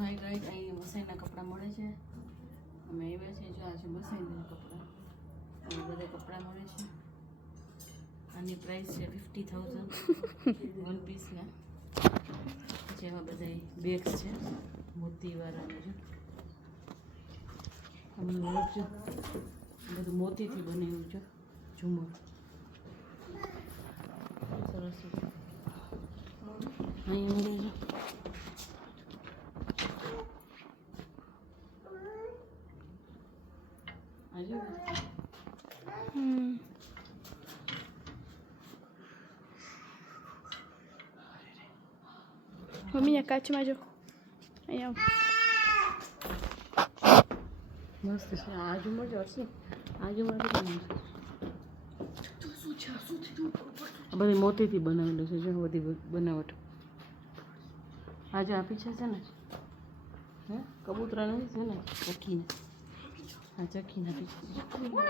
Hi guys, અહીં મસાઈના કપડાં મળે છે. અમે આવ્યા છીએ જો આજે મસાઈના કપડાં. અહીં બધા કપડાં મળે છે. આની પ્રાઇસ છે 50,000 વન પીસના. જેમાં બધા બેગ્સ છે મોતીવાળાના છે. આમાં વર્ક છે બધું મોતીથી બનેલું છે. ઝુમર સરસ છે. અહીં મળે છે આજે મમ્મી આ કાચમાં જો અહીંયા મસ્ત છે. આ ઝુમર જો હશે આ ઝુમર કેટલું આ બધી મોતીથી બનાવેલું છે જો બધી બનાવટ આજે આપી છે ને હે કબૂતરા નથી છે ને ચકીને હા ચકીને આપી છે.